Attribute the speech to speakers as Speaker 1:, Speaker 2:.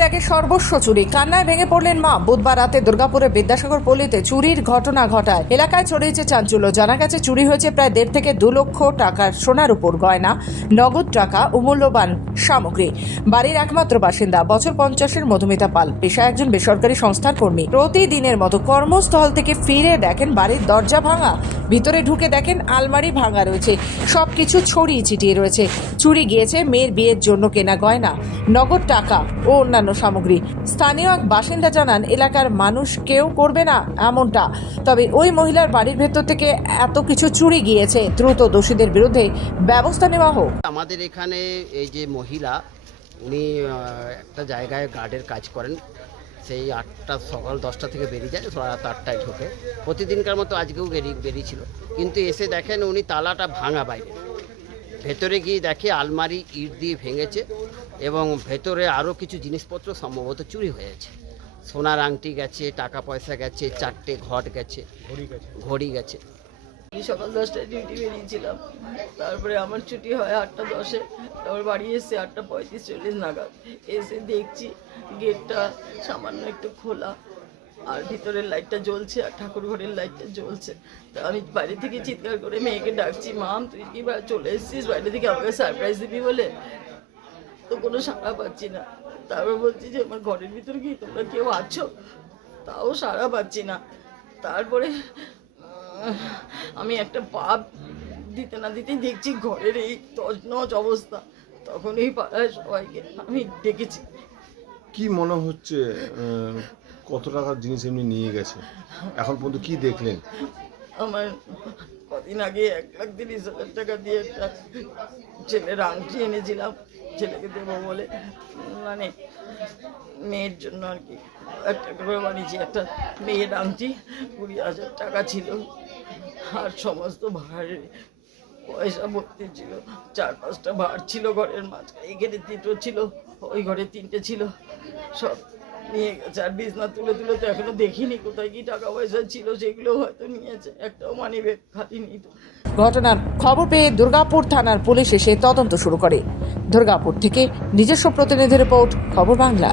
Speaker 1: বিয়ের আগে সর্বস্ব চুরি। কান্নায় ভেঙে পড়লেন মা। বুধবার রাতে দুর্গাপুরে বিদ্যাসাগর পল্লীতে চুরির ঘটনা ঘটায়। এলাকায় ছড়িয়েছে চাঞ্চল্য। জানা গেছে, চুরি হয়েছে প্রায় দেড় থেকে দু লক্ষ টাকার সোনার উপর গয়না, নগদ টাকা ও মূল্যবান সামগ্রী। বাড়ির একমাত্র বাসিন্দা বছর পঞ্চাশের মধুমিতা পাল। পেশা একজন বেসরকারি সংস্থার কর্মী। প্রতিদিনের মতো কর্মস্থল থেকে ফিরে দেখেন বাড়ির দরজা ভাঙা। ভিতরে ঢুকে দেখেন আলমারি ভাঙা রয়েছে। সবকিছু ছড়িয়ে ছিটিয়ে রয়েছে। চুরি গিয়েছে মেয়ের বিয়ের জন্য কেনা গয়না, নগদ টাকা ও অন্যান্য সামগ্রী। স্থানীয় এক বাসিন্দা জানান, এলাকার মানুষ কেউ করবে না এমনটা। তবে ওই মহিলার বাড়ির ভেতর থেকে এত কিছু চুরি গিয়েছে। দ্রুত দোষীদের বিরুদ্ধে ব্যবস্থা নেওয়া হোক।
Speaker 2: আমাদের এখানে এই যে মহিলা, উনি একটা জায়গায় গার্ডের কাজ করেন। সেই আটটা, সকাল দশটা থেকে বেরিয়ে যায় রাত আটটায় ঢোকে। প্রতিদিনকার মতো আজকেও বেরিয়ে, বেরিয়েছিল। কিন্তু এসে দেখেন উনি তালাটা ভাঙা বাইরে। ভেতরে গিয়ে দেখে আলমারি ইট দিয়ে ভেঙেছে এবং ভেতরে আরও কিছু জিনিসপত্র সম্ভবত চুরি হয়েছে। সোনার আংটি গেছে, টাকা পয়সা গেছে, চারটে ঘট গেছে, ঘড়ি গেছে।
Speaker 3: সকাল দশটায় ডিউটি বেরিয়েছিলাম। তারপরে আমার ছুটি হয় আটটা দশে। তারপর বাড়ি এসে আটটা পঁয়ত্রিশ চল্লিশ নাগাদ। এসে দেখছি গেটটা সামান্য একটু খোলা। আর ভিতরের লাইটটা জ্বলছে আর ঠাকুর ঘরের লাইটটা জ্বলছে। তা আমি বাইরে থেকে চিৎকার করে মেয়েকে ডাকছি, মাম, তুই কি চলে এসেছিস? বাইরে থেকে আমাকে সারপ্রাইজ দিবি বলে? তো কোনো সাড়া পাচ্ছি না। তারপর বলছি যে, আমার ঘরের ভিতরে কি তোমরা কেউ আছো? তাও সাড়া পাচ্ছি না। তারপরে আমি একটা পাপ দিতে না দিতেই দেখছি ঘরের এই তজনজ অবস্থা। তখন এই পাড়ায় সবাইকে আমি ডেকেছি।
Speaker 4: কি মনে হচ্ছে কত টাকার জিনিস এমনি নিয়ে গেছে? এখন পর্যন্ত কি দেখলেন?
Speaker 3: আমার কদিন আগে এক লাখ তিরিশ হাজার টাকা দিয়ে একটা ছেলের আংটি এনেছিলাম, ছেলেকে দেবো বলে। মানে মেয়ের জন্য আর কি। একটা করে বানিয়েছি, একটা মেয়ের আংটি, কুড়ি হাজার টাকা ছিল। আর সমস্ত ভাড়ের পয়সা ভর্তি ছিল। চার পাঁচটা ভাড় ছিল ঘরের মাঝখানে, এখানে তিনটো ছিল, ওই ঘরে তিনটে ছিল। সব নিয়ে গেছে। আর বিছনা তুলে তুলে তো এখনও দেখিনি কোথায় কি টাকা পয়সা ছিল, সেগুলো হয়তো নিয়েছে। একটাও মানি ব্যাগ খালি নিত
Speaker 1: ঘটনার খবর পেয়ে দুর্গাপুর থানার পুলিশ এসে তদন্ত শুরু করে। দুর্গাপুর থেকে নিজস্ব প্রতিনিধি রিপোর্ট, খবর বাংলা।